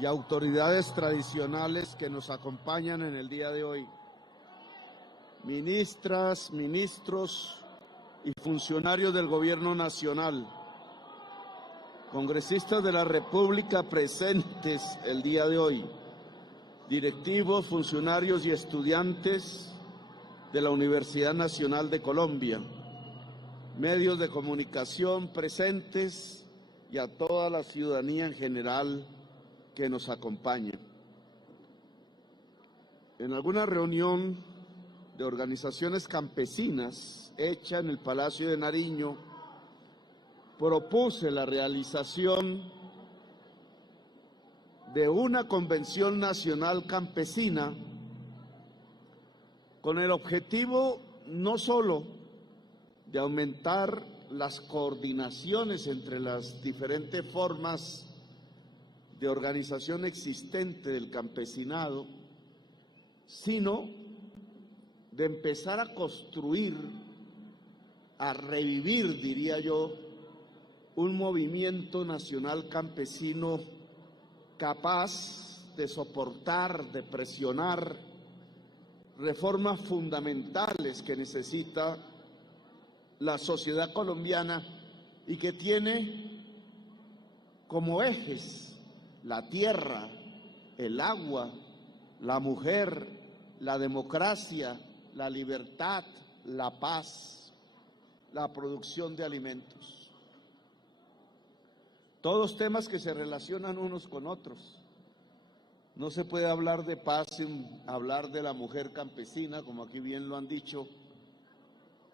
y autoridades tradicionales que nos acompañan en el día de hoy, ministras, ministros y funcionarios del Gobierno Nacional, congresistas de la República presentes el día de hoy, directivos, funcionarios y estudiantes de la Universidad Nacional de Colombia, medios de comunicación presentes y a toda la ciudadanía en general que nos acompaña. En alguna reunión de organizaciones campesinas hecha en el Palacio de Nariño, propuse la realización de una convención nacional campesina con el objetivo no solo de aumentar las coordinaciones entre las diferentes formas de organización existente del campesinado, sino de empezar a construir, a revivir, diría yo, un movimiento nacional campesino capaz de soportar, de presionar reformas fundamentales que necesita la sociedad colombiana y que tiene como ejes la tierra, el agua, la mujer, la democracia, la libertad, la paz, la producción de alimentos. Todos temas que se relacionan unos con otros. No se puede hablar de paz sin hablar de la mujer campesina, como aquí bien lo han dicho.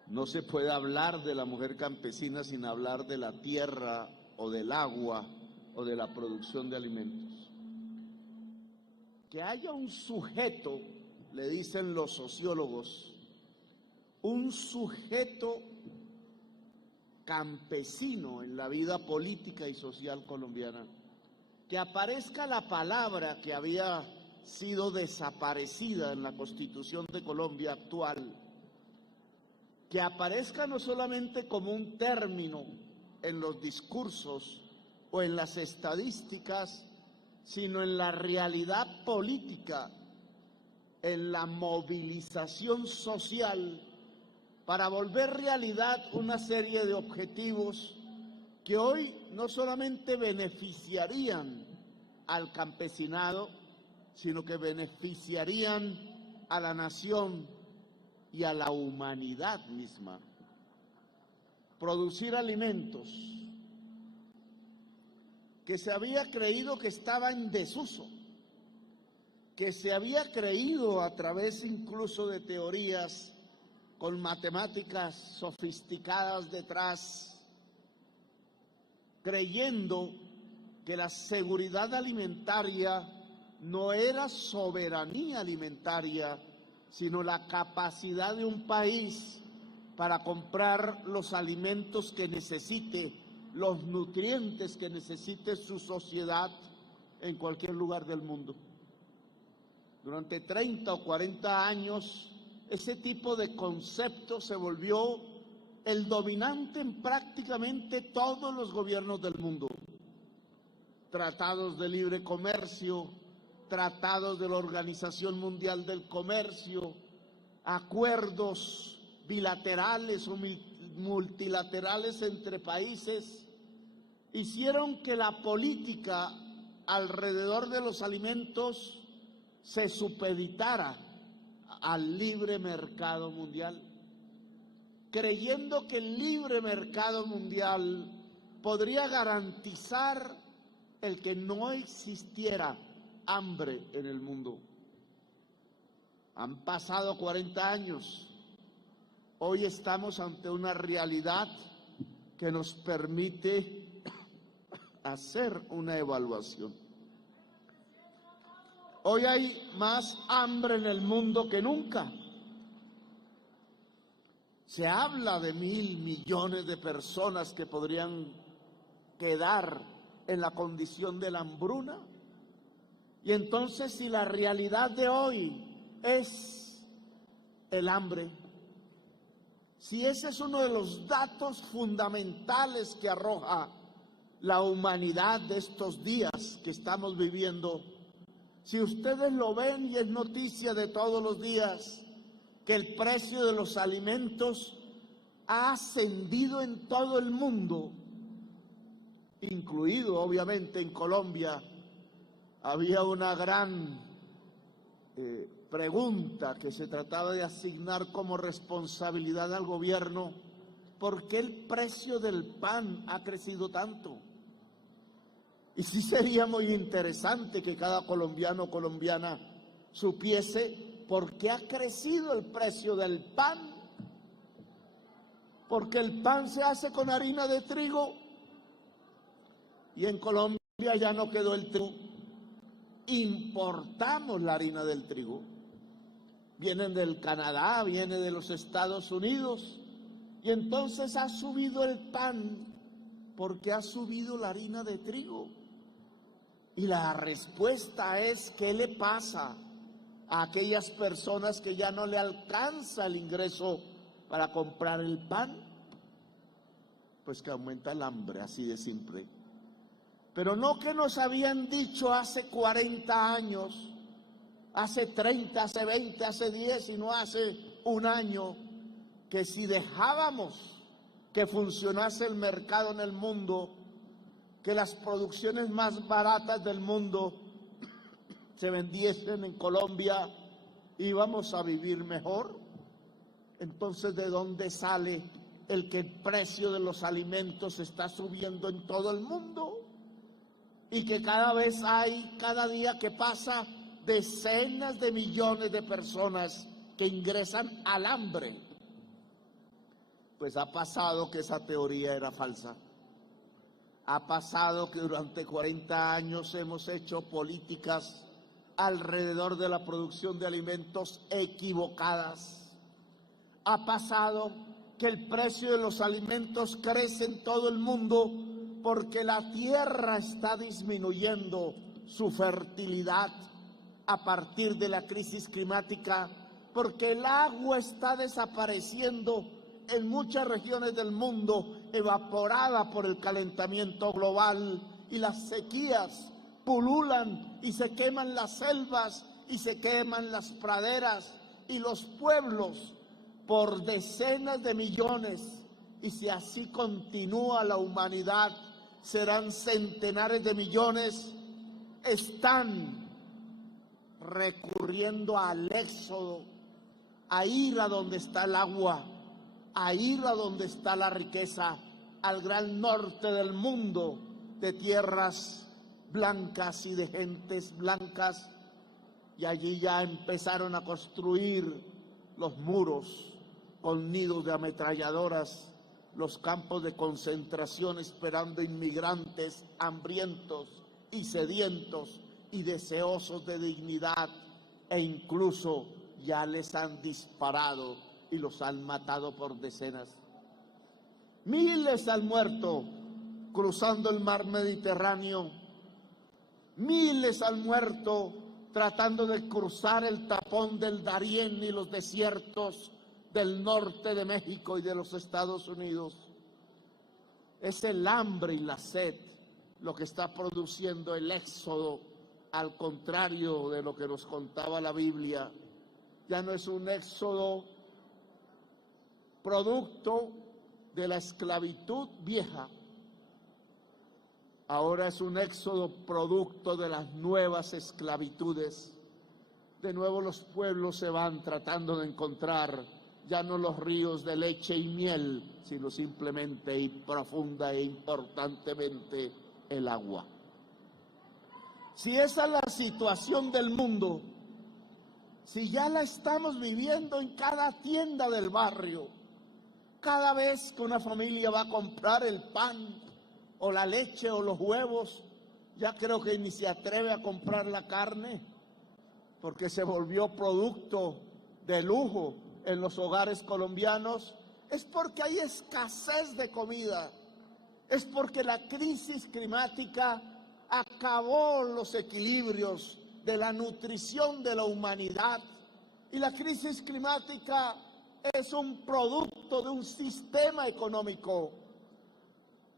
No se puede hablar de la mujer campesina sin hablar de la tierra o del agua o de la producción de alimentos. Que haya un sujeto, le dicen los sociólogos, un sujeto campesino en la vida política y social colombiana, que aparezca la palabra que había sido desaparecida en la Constitución de Colombia actual, que aparezca no solamente como un término en los discursos o en las estadísticas, sino en la realidad política, en la movilización social, para volver realidad una serie de objetivos que hoy no solamente beneficiarían al campesinado, sino que beneficiarían a la nación y a la humanidad misma. Producir alimentos que se había creído que estaba en desuso, que se había creído a través incluso de teorías con matemáticas sofisticadas detrás, creyendo que la seguridad alimentaria no era soberanía alimentaria, sino la capacidad de un país para comprar los alimentos que necesite, los nutrientes que necesite su sociedad en cualquier lugar del mundo. Durante 30 o 40 años, ese tipo de concepto se volvió el dominante en prácticamente todos los gobiernos del mundo. Tratados de libre comercio, tratados de la Organización Mundial del Comercio, acuerdos bilaterales o multilaterales entre países, hicieron que la política alrededor de los alimentos se supeditara al libre mercado mundial, creyendo que el libre mercado mundial podría garantizar el que no existiera hambre en el mundo. Han pasado 40 años. Hoy estamos ante una realidad que nos permite hacer una evaluación. Hoy hay más hambre en el mundo que nunca. Se habla de 1.000 millones de personas que podrían quedar en la condición de la hambruna. Y entonces, si la realidad de hoy es el hambre, si ese es uno de los datos fundamentales que arroja la humanidad de estos días, que estamos viviendo, si ustedes lo ven y es noticia de todos los días, que el precio de los alimentos ha ascendido en todo el mundo, incluido obviamente en Colombia. Había una gran pregunta que se trataba de asignar como responsabilidad al gobierno: ¿por qué el precio del pan ha crecido tanto? Y sí sería muy interesante que cada colombiano o colombiana supiese por qué ha crecido el precio del pan. Porque el pan se hace con harina de trigo y en Colombia ya no quedó el trigo. Importamos la harina del trigo. Vienen del Canadá, viene de los Estados Unidos, y entonces ha subido el pan porque ha subido la harina de trigo. Y la respuesta es: ¿qué le pasa a aquellas personas que ya no le alcanza el ingreso para comprar el pan? Pues que aumenta el hambre, así de simple. Pero no que nos habían dicho hace 40 años, hace 30, hace 20, hace 10 y no hace un año, que si dejábamos que funcionase el mercado en el mundo, que las producciones más baratas del mundo se vendiesen en Colombia, íbamos a vivir mejor. Entonces, ¿de dónde sale el que el precio de los alimentos está subiendo en todo el mundo? Y que cada vez hay, cada día que pasa, decenas de millones de personas que ingresan al hambre. Pues ha pasado que esa teoría era falsa. Ha pasado que durante 40 años hemos hecho políticas alrededor de la producción de alimentos equivocadas. Ha pasado que el precio de los alimentos crece en todo el mundo porque la tierra está disminuyendo su fertilidad a partir de la crisis climática, porque el agua está desapareciendo en muchas regiones del mundo, evaporada por el calentamiento global, y las sequías pululan y se queman las selvas y se queman las praderas, y los pueblos por decenas de millones, y si así continúa la humanidad serán centenares de millones, están recurriendo al éxodo, a ir a donde está el agua, a ir a donde está la riqueza, al gran norte del mundo, de tierras blancas y de gentes blancas, y allí ya empezaron a construir los muros con nidos de ametralladoras, los campos de concentración esperando inmigrantes hambrientos y sedientos y deseosos de dignidad, e incluso ya les han disparado y los han matado por decenas. Miles han muerto cruzando el mar Mediterráneo, miles han muerto tratando de cruzar el tapón del Darién y los desiertos del norte de México y de los Estados Unidos. Es el hambre y la sed lo que está produciendo el éxodo, al contrario de lo que nos contaba la Biblia. Ya no es un éxodo producto de la esclavitud vieja, ahora es un éxodo producto de las nuevas esclavitudes. De nuevo los pueblos se van tratando de encontrar ya no los ríos de leche y miel, sino simplemente y profunda e importantemente el agua. Si esa es la situación del mundo, si ya la estamos viviendo en cada tienda del barrio, cada vez que una familia va a comprar el pan o la leche o los huevos, ya creo que ni se atreve a comprar la carne, porque se volvió producto de lujo en los hogares colombianos, es porque hay escasez de comida, es porque la crisis climática acabó los equilibrios de la nutrición de la humanidad, y la crisis climática es un producto de un sistema económico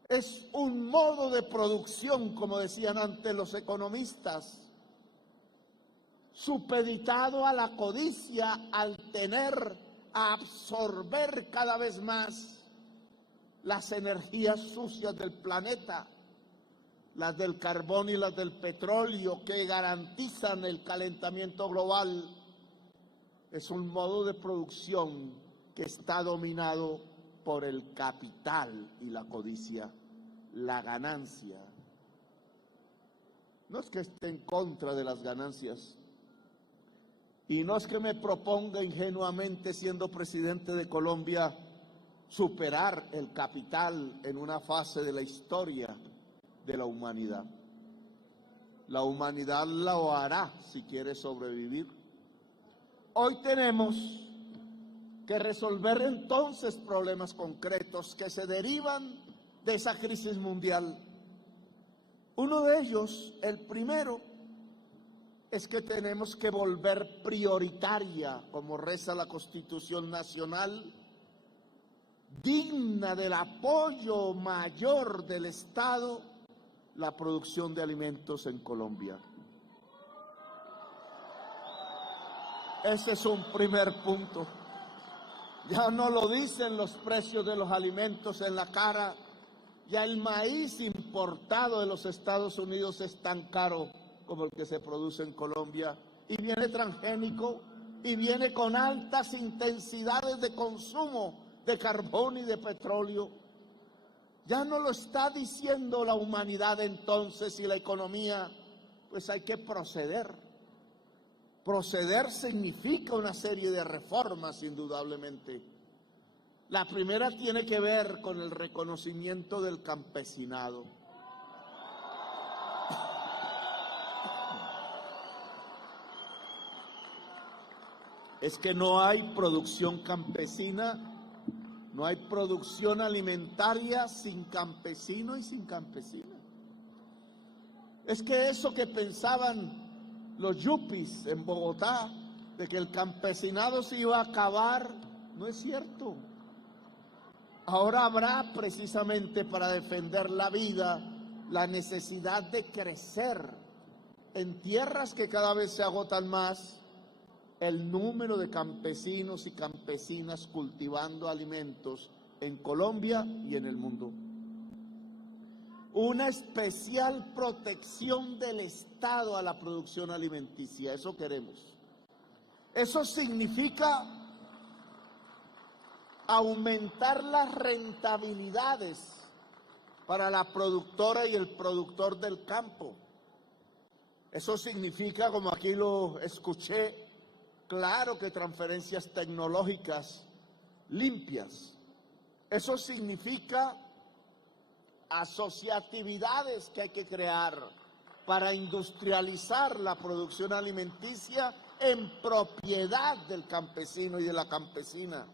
Es un modo de producción, como decían antes los economistas, supeditado a la codicia, al tener, a absorber cada vez más las energías sucias del planeta, las del carbón y las del petróleo, que garantizan el calentamiento global. Es un modo de producción que está dominado por el capital y la codicia, la ganancia. No es que esté en contra de las ganancias, y no es que me proponga ingenuamente, siendo presidente de Colombia, superar el capital en una fase de la historia de la humanidad. La humanidad lo hará si quiere sobrevivir. Hoy tenemos que resolver entonces problemas concretos que se derivan de esa crisis mundial. Uno de ellos, el primero, es que tenemos que volver prioritaria, como reza la Constitución Nacional, digna del apoyo mayor del Estado, la producción de alimentos en Colombia. Ese es un primer punto. Ya no lo dicen los precios de los alimentos en la cara, ya el maíz importado de los Estados Unidos es tan caro como el que se produce en Colombia, y viene transgénico, y viene con altas intensidades de consumo de carbón y de petróleo. Ya no lo está diciendo la humanidad entonces y la economía, pues hay que proceder. Proceder significa una serie de reformas, indudablemente. La primera tiene que ver con el reconocimiento del campesinado. Es que no hay producción campesina, no hay producción alimentaria sin campesino y sin campesina. Es que eso que pensaban los yuppies en Bogotá, de que el campesinado se iba a acabar, no es cierto. Ahora habrá, precisamente para defender la vida, la necesidad de crecer en tierras que cada vez se agotan más, el número de campesinos y campesinas cultivando alimentos en Colombia y en el mundo. Una especial protección del Estado a la producción alimenticia, eso queremos. Eso significa aumentar las rentabilidades para la productora y el productor del campo. Eso significa, como aquí lo escuché, claro que transferencias tecnológicas limpias. Eso significa asociatividades que hay que crear para industrializar la producción alimenticia en propiedad del campesino y de la campesina.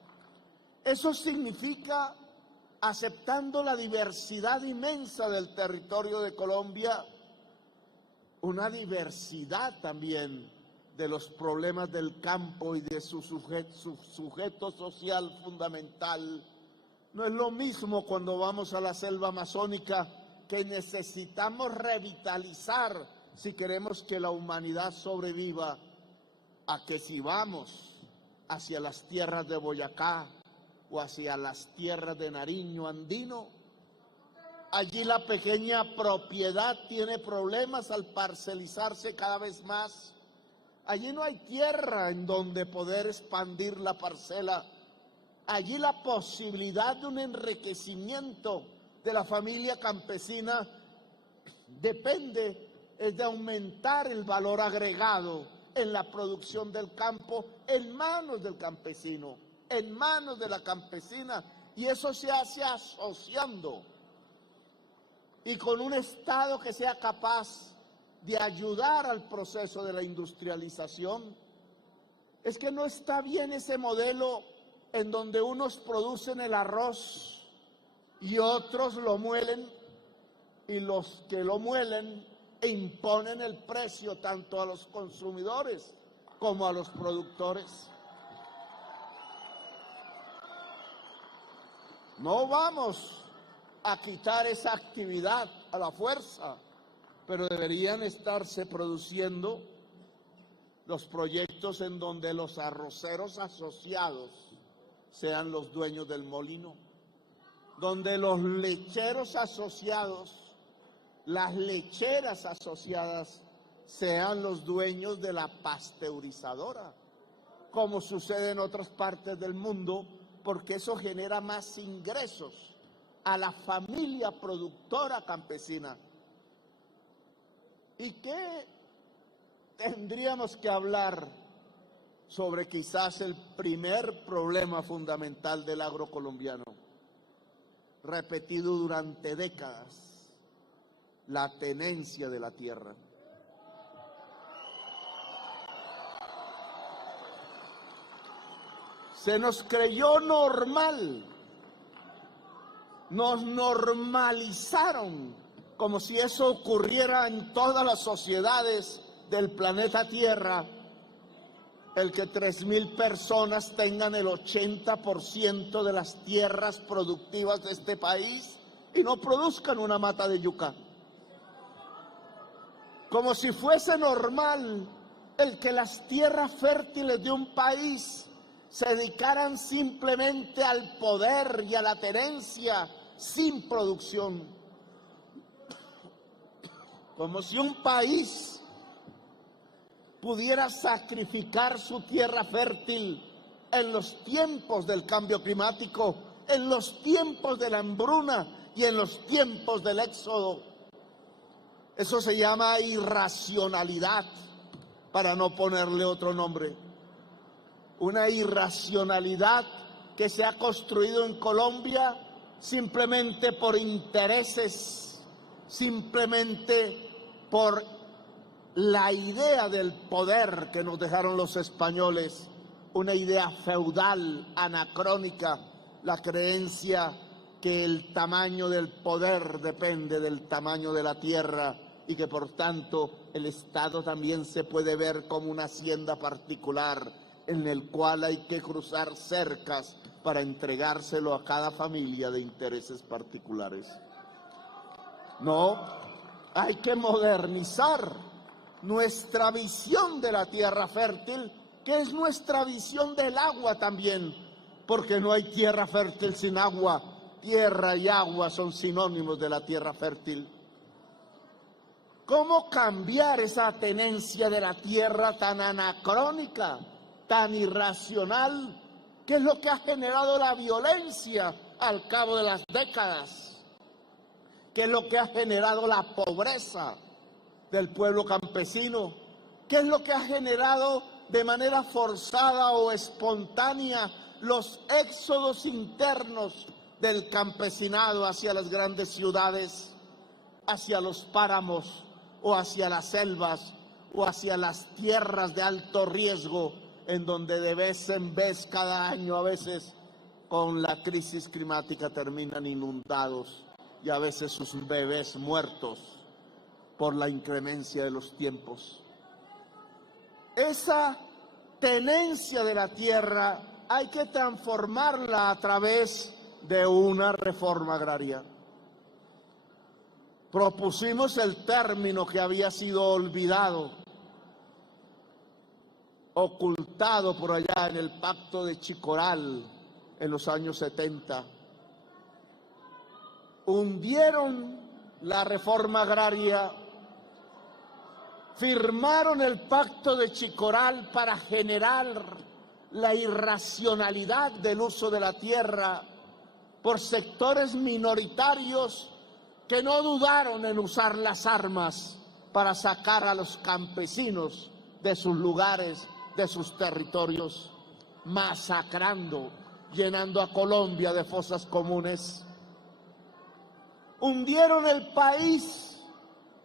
Eso significa, aceptando la diversidad inmensa del territorio de Colombia, una diversidad también de los problemas del campo y de su sujeto social fundamental. No es lo mismo cuando vamos a la selva amazónica, que necesitamos revitalizar si queremos que la humanidad sobreviva, a que si vamos hacia las tierras de Boyacá o hacia las tierras de Nariño andino. Allí la pequeña propiedad tiene problemas al parcelizarse cada vez más. Allí no hay tierra en donde poder expandir la parcela. Allí la posibilidad de un enriquecimiento de la familia campesina depende de aumentar el valor agregado en la producción del campo en manos del campesino, en manos de la campesina, y eso se hace asociando y con un Estado que sea capaz de ayudar al proceso de la industrialización. Es que no está bien ese modelo en donde unos producen el arroz y otros lo muelen, y los que lo muelen imponen el precio tanto a los consumidores como a los productores. No vamos a quitar esa actividad a la fuerza, pero deberían estarse produciendo los proyectos en donde los arroceros asociados sean los dueños del molino, donde los lecheros asociados, las lecheras asociadas sean los dueños de la pasteurizadora, como sucede en otras partes del mundo, porque eso genera más ingresos a la familia productora campesina. ¿Y qué tendríamos que hablar sobre quizás el primer problema fundamental del agro colombiano, repetido durante décadas: la tenencia de la tierra? Se nos creyó normal, nos normalizaron, como si eso ocurriera en todas las sociedades del planeta Tierra, el que 3.000 personas tengan el 80% de las tierras productivas de este país y no produzcan una mata de yuca. Como si fuese normal el que las tierras fértiles de un país se dedicaran simplemente al poder y a la tenencia sin producción. Como si un país pudiera sacrificar su tierra fértil en los tiempos del cambio climático, en los tiempos de la hambruna y en los tiempos del éxodo. Eso se llama irracionalidad, para no ponerle otro nombre. Una irracionalidad que se ha construido en Colombia simplemente por intereses, simplemente por la idea del poder que nos dejaron los españoles, una idea feudal, anacrónica, la creencia que el tamaño del poder depende del tamaño de la tierra y que por tanto el Estado también se puede ver como una hacienda particular en el cual hay que cruzar cercas para entregárselo a cada familia de intereses particulares. No, hay que modernizar nuestra visión de la tierra fértil, que es nuestra visión del agua también, porque no hay tierra fértil sin agua. Tierra y agua son sinónimos de la tierra fértil. ¿Cómo cambiar esa tenencia de la tierra tan anacrónica, tan irracional, que es lo que ha generado la violencia al cabo de las décadas, que es lo que ha generado la pobreza del pueblo campesino, que es lo que ha generado de manera forzada o espontánea los éxodos internos del campesinado hacia las grandes ciudades, hacia los páramos o hacia las selvas o hacia las tierras de alto riesgo, en donde de vez en vez, cada año a veces, con la crisis climática terminan inundados y a veces sus bebés muertos por la inclemencia de los tiempos. Esa tenencia de la tierra hay que transformarla a través de una reforma agraria. Propusimos el término que había sido olvidado, ocultado por allá en el Pacto de Chicoral en los años 70. Hundieron la reforma agraria, firmaron el Pacto de Chicoral para generar la irracionalidad del uso de la tierra por sectores minoritarios que no dudaron en usar las armas para sacar a los campesinos de sus lugares, de sus territorios, masacrando, llenando a Colombia de fosas comunes. Hundieron el país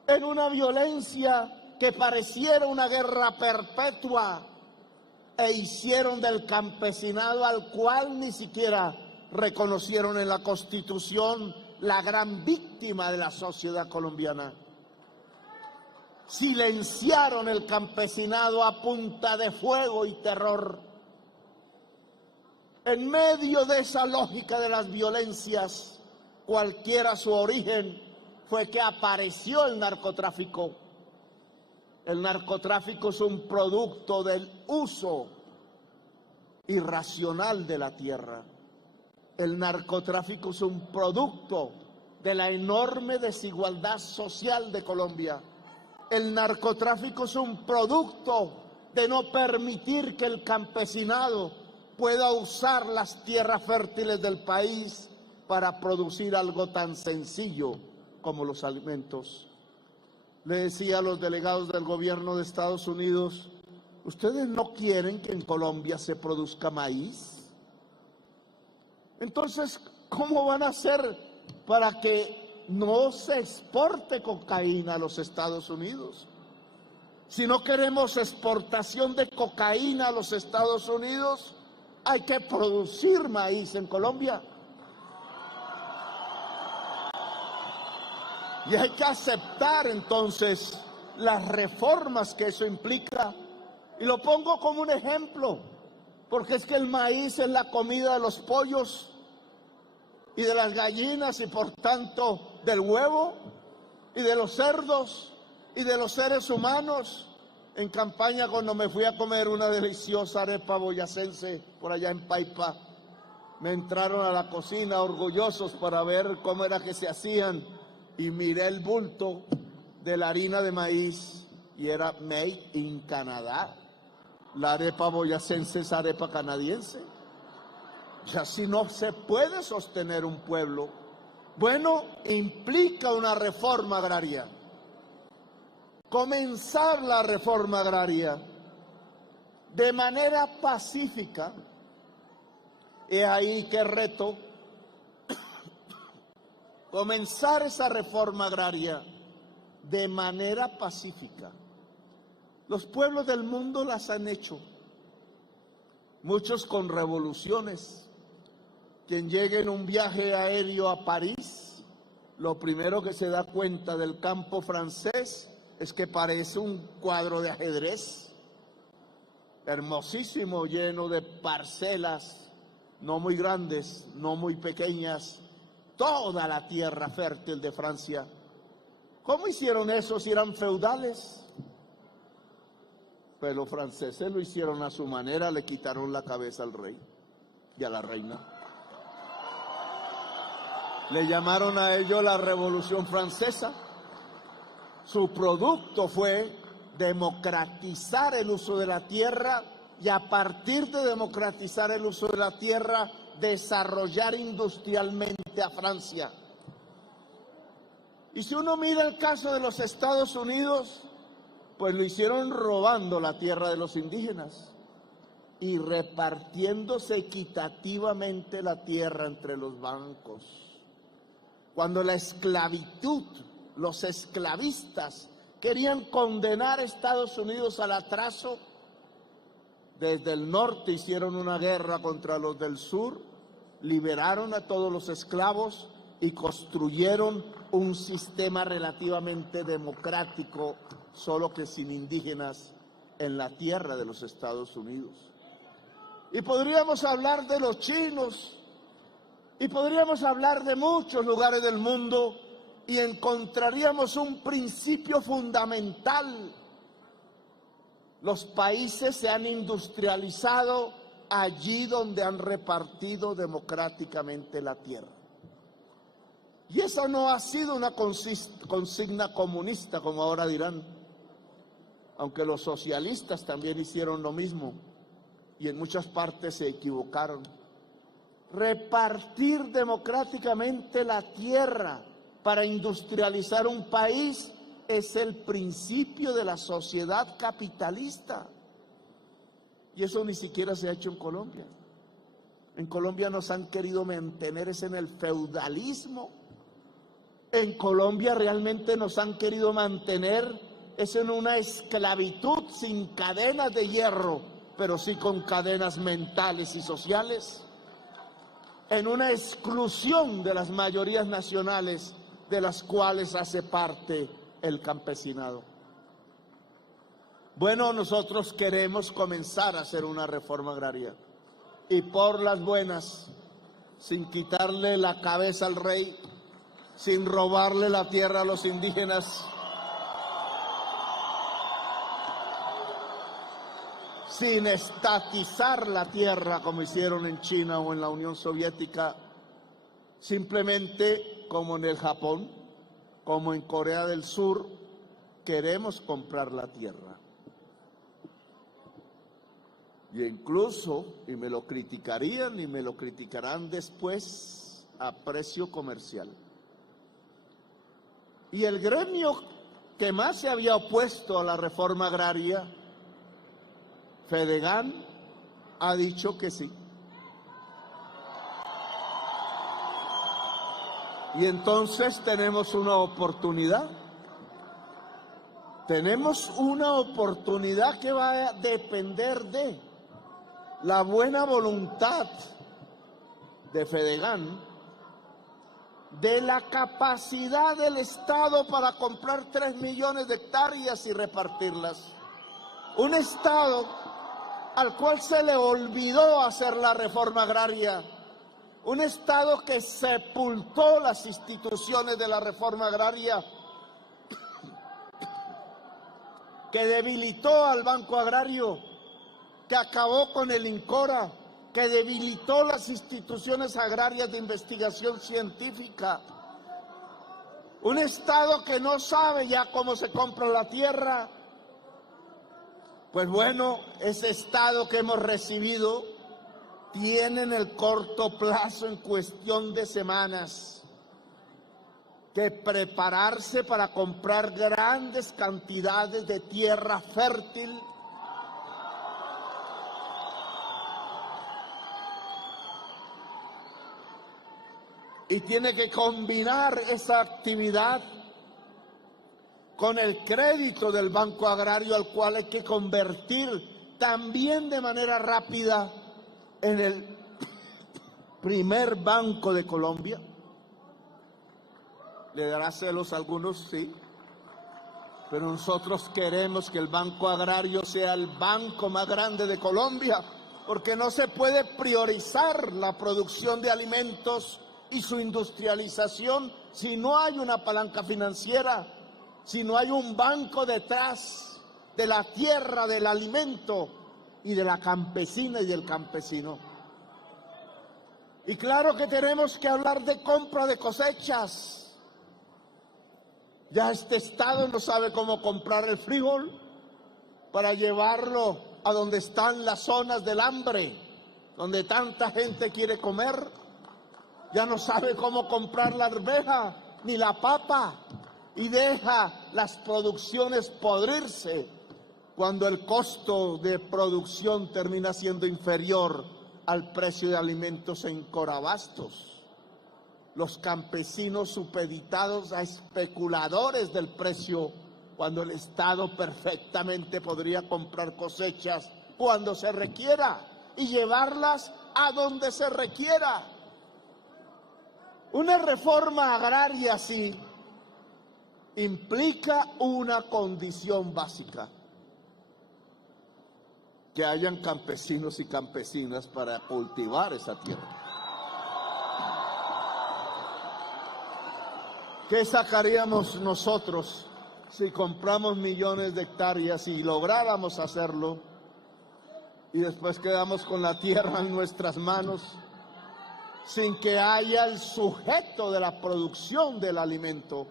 en una violencia que pareciera una guerra perpetua e hicieron del campesinado, al cual ni siquiera reconocieron en la Constitución, la gran víctima de la sociedad colombiana. Silenciaron el campesinado a punta de fuego y terror. En medio de esa lógica de las violencias, cualquiera su origen, fue que apareció el narcotráfico. El narcotráfico es un producto del uso irracional de la tierra. El narcotráfico es un producto de la enorme desigualdad social de Colombia. El narcotráfico es un producto de no permitir que el campesinado pueda usar las tierras fértiles del país para producir algo tan sencillo como los alimentos. Le decía a los delegados del gobierno de Estados Unidos, ¿ustedes no quieren que en Colombia se produzca maíz? Entonces, ¿cómo van a hacer para que no se exporte cocaína a los Estados Unidos? Si no queremos exportación de cocaína a los Estados Unidos, hay que producir maíz en Colombia. Y hay que aceptar entonces las reformas que eso implica. Y lo pongo como un ejemplo, porque es que el maíz es la comida de los pollos y de las gallinas y por tanto del huevo y de los cerdos y de los seres humanos. En campaña, cuando me fui a comer una deliciosa arepa boyacense por allá en Paipa, me entraron a la cocina orgullosos para ver cómo era que se hacían y miré el bulto de la harina de maíz y era made in Canadá. La arepa boyacense es arepa canadiense. Y así no se puede sostener un pueblo. Bueno, implica una reforma agraria. Comenzar la reforma agraria de manera pacífica. He ahí qué reto. Comenzar esa reforma agraria de manera pacífica. Los pueblos del mundo las han hecho, muchos con revoluciones. Quien llegue en un viaje aéreo a París, lo primero que se da cuenta del campo francés es que parece un cuadro de ajedrez, hermosísimo, lleno de parcelas, no muy grandes, no muy pequeñas, toda la tierra fértil de Francia. ¿Cómo hicieron eso si eran feudales? Pues los franceses lo hicieron a su manera, le quitaron la cabeza al rey y a la reina. Le llamaron a ello la Revolución Francesa. Su producto fue democratizar el uso de la tierra y a partir de democratizar el uso de la tierra, desarrollar industrialmente a Francia. Y si uno mira el caso de los Estados Unidos, pues lo hicieron robando la tierra de los indígenas y repartiéndose equitativamente la tierra entre los bancos. Cuando la esclavitud, los esclavistas querían condenar a Estados Unidos al atraso, desde el norte hicieron una guerra contra los del sur, liberaron a todos los esclavos y construyeron un sistema relativamente democrático, solo que sin indígenas, en la tierra de los Estados Unidos. Y podríamos hablar de los chinos, y podríamos hablar de muchos lugares del mundo, y encontraríamos un principio fundamental. Los países se han industrializado allí donde han repartido democráticamente la tierra. Y esa no ha sido una consigna comunista, como ahora dirán, aunque los socialistas también hicieron lo mismo y en muchas partes se equivocaron. Repartir democráticamente la tierra para industrializar un país es el principio de la sociedad capitalista. Y eso ni siquiera se ha hecho en Colombia. En Colombia nos han querido mantener es en el feudalismo. En Colombia realmente nos han querido mantener es en una esclavitud sin cadenas de hierro, pero sí con cadenas mentales y sociales. En una exclusión de las mayorías nacionales de las cuales hace parte el campesinado. Bueno, nosotros queremos comenzar a hacer una reforma agraria y por las buenas, sin quitarle la cabeza al rey, sin robarle la tierra a los indígenas, sin estatizar la tierra como hicieron en China o en la Unión Soviética, simplemente como en el Japón, como en Corea del Sur, queremos comprar la tierra. Y incluso, y me lo criticarían y me lo criticarán después, a precio comercial. Y el gremio que más se había opuesto a la reforma agraria, Fedegan, ha dicho que sí. Y entonces tenemos una oportunidad. Tenemos una oportunidad que va a depender de la buena voluntad de Fedegan, de la capacidad del Estado para comprar 3 millones de hectáreas y repartirlas. Un Estado al cual se le olvidó hacer la reforma agraria, un Estado que sepultó las instituciones de la reforma agraria, que debilitó al Banco Agrario, que acabó con el INCORA, que debilitó las instituciones agrarias de investigación científica. Un Estado que no sabe ya cómo se compra la tierra. Pues bueno, ese Estado que hemos recibido tiene en el corto plazo, en cuestión de semanas, que prepararse para comprar grandes cantidades de tierra fértil y tiene que combinar esa actividad con el crédito del Banco Agrario, al cual hay que convertir también de manera rápida en el primer banco de Colombia. ¿Le dará celos a algunos? Sí. Pero nosotros queremos que el Banco Agrario sea el banco más grande de Colombia, porque no se puede priorizar la producción de alimentos y su industrialización si no hay una palanca financiera, si no hay un banco detrás de la tierra, del alimento y de la campesina y del campesino. Y claro que tenemos que hablar de compra de cosechas. Ya este Estado no sabe cómo comprar el frijol para llevarlo a donde están las zonas del hambre, donde tanta gente quiere comer. Ya no sabe cómo comprar la arveja ni la papa y deja las producciones podrirse cuando el costo de producción termina siendo inferior al precio de alimentos en Corabastos. Los campesinos supeditados a especuladores del precio, cuando el Estado perfectamente podría comprar cosechas cuando se requiera y llevarlas a donde se requiera. Una reforma agraria así implica una condición básica: que hayan campesinos y campesinas para cultivar esa tierra. ¿Qué sacaríamos nosotros si compramos millones de hectáreas y lográramos hacerlo y después quedamos con la tierra en nuestras manos sin que haya el sujeto de la producción del alimento?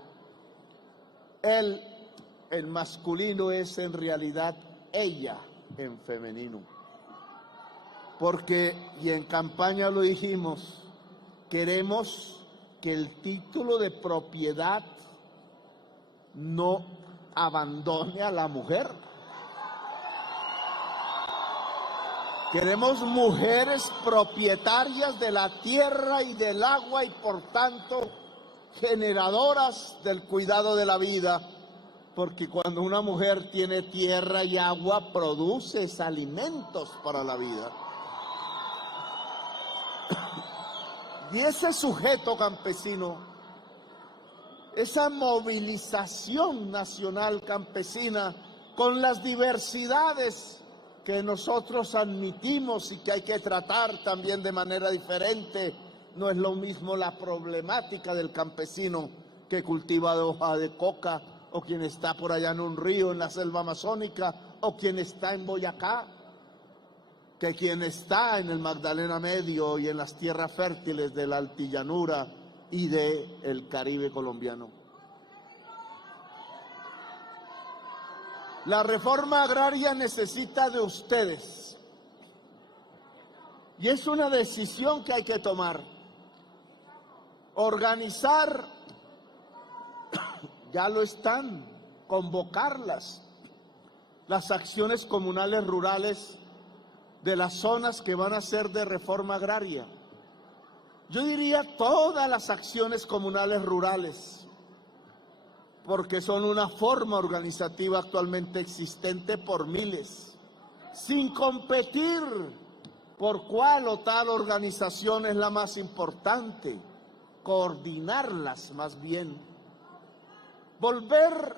El masculino es en realidad ella en femenino. Porque, y en campaña lo dijimos, queremos que el título de propiedad no abandone a la mujer. Queremos mujeres propietarias de la tierra y del agua y por tanto generadoras del cuidado de la vida, porque cuando una mujer tiene tierra y agua produce alimentos para la vida. Y ese sujeto campesino, esa movilización nacional campesina con las diversidades que nosotros admitimos y que hay que tratar también de manera diferente no es lo mismo la problemática del campesino que cultiva hoja de coca, o quien está por allá en un río en la selva amazónica, o quien está en Boyacá, que quien está en el Magdalena Medio y en las tierras fértiles de la altillanura y del Caribe colombiano. La reforma agraria necesita de ustedes, y es una decisión que hay que tomar. Organizar, ya lo están, convocarlas, las acciones comunales rurales de las zonas que van a ser de reforma agraria. Yo diría todas las acciones comunales rurales, porque son una forma organizativa actualmente existente por miles, sin competir por cuál o tal organización es la más importante, coordinarlas más bien. Volver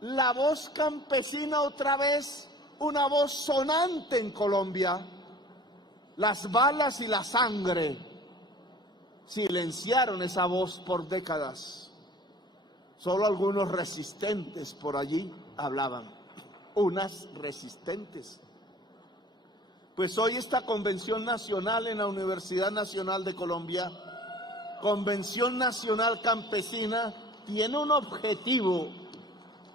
la voz campesina otra vez una voz sonante en Colombia. Las balas y la sangre silenciaron esa voz por décadas. Solo algunos resistentes por allí hablaban, unas resistentes. Pues hoy esta Convención Nacional en la Universidad Nacional de Colombia, Convención Nacional Campesina, tiene un objetivo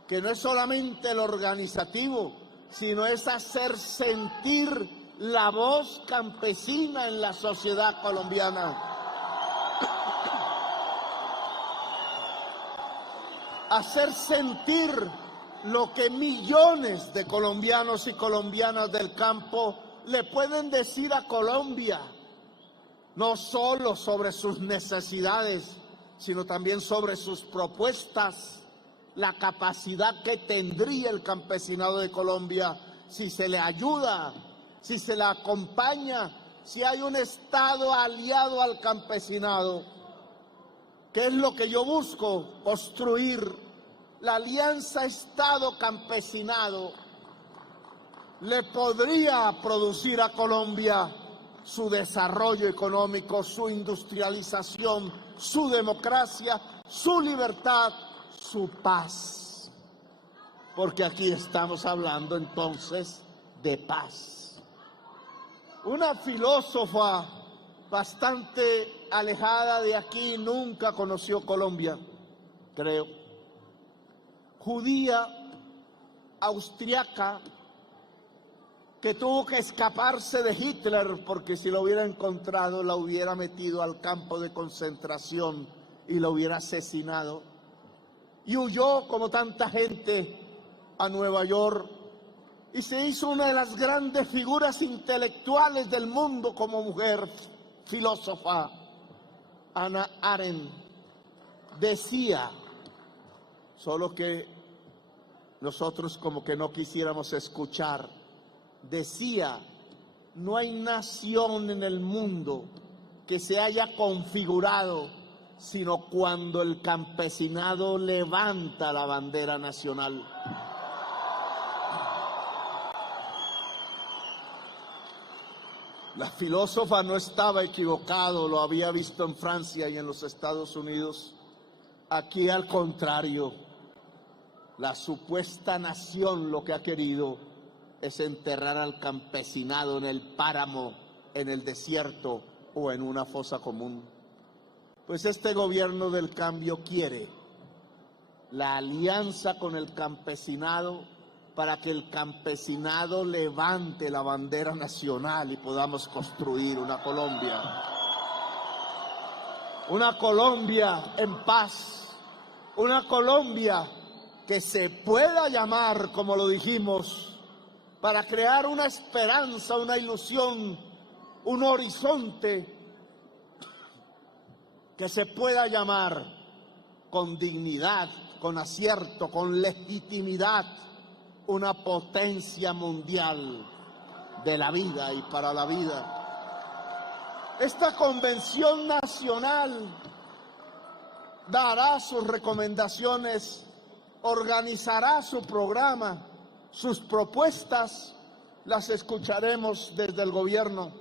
que no es solamente el organizativo, sino es hacer sentir la voz campesina en la sociedad colombiana. Hacer sentir lo que millones de colombianos y colombianas del campo le pueden decir a Colombia, no solo sobre sus necesidades, sino también sobre sus propuestas, la capacidad que tendría el campesinado de Colombia si se le ayuda, si se le acompaña, si hay un Estado aliado al campesinado. ¿Qué es lo que yo busco? Construir la alianza Estado-campesinado. Le podría producir a Colombia su desarrollo económico, su industrialización, su democracia, su libertad, su paz. Porque aquí estamos hablando entonces de paz. Una filósofa bastante alejada de aquí nunca conoció Colombia, creo. Judía, austriaca, que tuvo que escaparse de Hitler porque si lo hubiera encontrado la hubiera metido al campo de concentración y lo hubiera asesinado. Y huyó, como tanta gente, a Nueva York y se hizo una de las grandes figuras intelectuales del mundo como mujer, filósofa. Hannah Arendt decía, solo que nosotros como que no quisiéramos escuchar, decía, no hay nación en el mundo que se haya configurado sino cuando el campesinado levanta la bandera nacional. La filósofa no estaba equivocado, lo había visto en Francia y en los Estados Unidos. Aquí, al contrario, la supuesta nación lo que ha querido es enterrar al campesinado en el páramo, en el desierto o en una fosa común. Pues este gobierno del cambio quiere la alianza con el campesinado para que el campesinado levante la bandera nacional y podamos construir una Colombia en paz, una Colombia que se pueda llamar, como lo dijimos, para crear una esperanza, una ilusión, un horizonte que se pueda llamar con dignidad, con acierto, con legitimidad, una potencia mundial de la vida y para la vida. Esta Convención Nacional dará sus recomendaciones, organizará su programa, sus propuestas, las escucharemos desde el gobierno.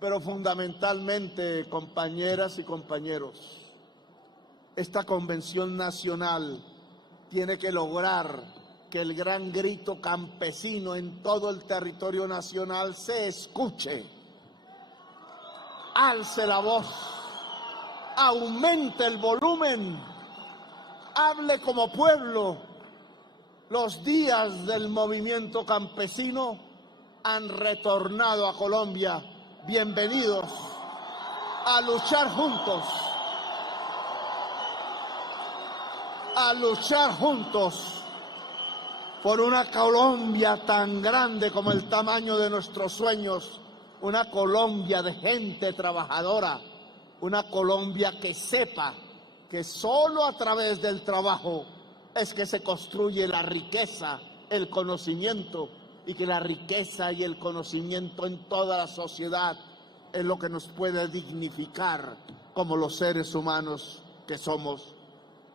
Pero fundamentalmente, compañeras y compañeros, esta convención nacional tiene que lograr que el gran grito campesino en todo el territorio nacional se escuche. Alce la voz, aumente el volumen, hable como pueblo. Los días del movimiento campesino han retornado a Colombia. Bienvenidos a luchar juntos. A luchar juntos por una Colombia tan grande como el tamaño de nuestros sueños, una Colombia de gente trabajadora, una Colombia que sepa que solo a través del trabajo es que se construye la riqueza, el conocimiento, y que la riqueza y el conocimiento en toda la sociedad es lo que nos puede dignificar como los seres humanos que somos.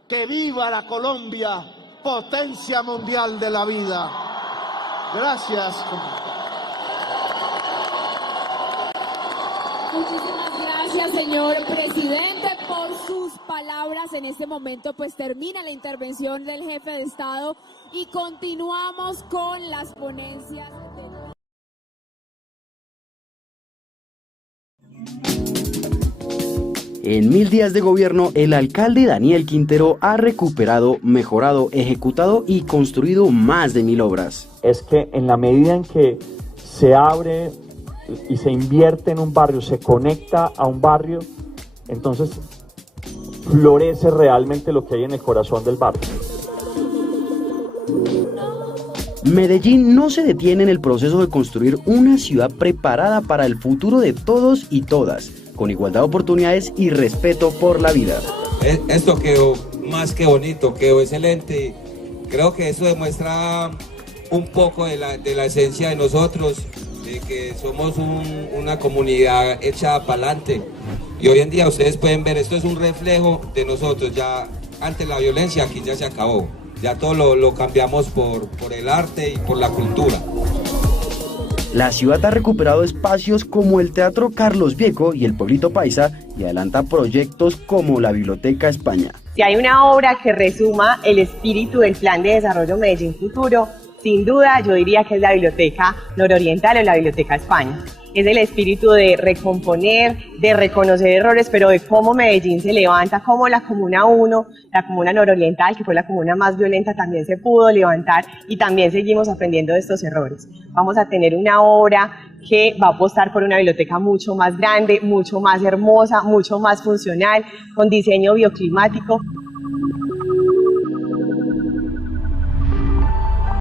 ¡Que viva la Colombia, potencia mundial de la vida! Gracias. Muchísimas gracias, señor presidente, por sus palabras. En este momento, pues termina la intervención del jefe de Estado y continuamos con las ponencias. En 1000 días de gobierno, el alcalde Daniel Quintero ha recuperado, mejorado, ejecutado y construido más de 1000 obras. Es que en la medida en que se abre y se invierte en un barrio, se conecta a un barrio, entonces florece realmente lo que hay en el corazón del barrio. Medellín no se detiene en el proceso de construir una ciudad preparada para el futuro de todos y todas, con igualdad de oportunidades y respeto por la vida. Esto quedó más que bonito, quedó excelente. Creo que eso demuestra un poco de la esencia de nosotros, de que somos una comunidad echada para adelante. Y hoy en día ustedes pueden ver, esto es un reflejo de nosotros. Ya ante la violencia aquí ya se acabó. Ya todo lo cambiamos por el arte y por la cultura. La ciudad ha recuperado espacios como el Teatro Carlos Vieco y el Pueblito Paisa y adelanta proyectos como la Biblioteca España. Si hay una obra que resuma el espíritu del Plan de Desarrollo Medellín Futuro, sin duda yo diría que es la Biblioteca Nororiental o la Biblioteca España. Es el espíritu de recomponer, de reconocer errores, pero de cómo Medellín se levanta, cómo la Comuna 1, la Comuna Nororiental, que fue la comuna más violenta, también se pudo levantar y también seguimos aprendiendo de estos errores. Vamos a tener una obra que va a apostar por una biblioteca mucho más grande, mucho más hermosa, mucho más funcional, con diseño bioclimático.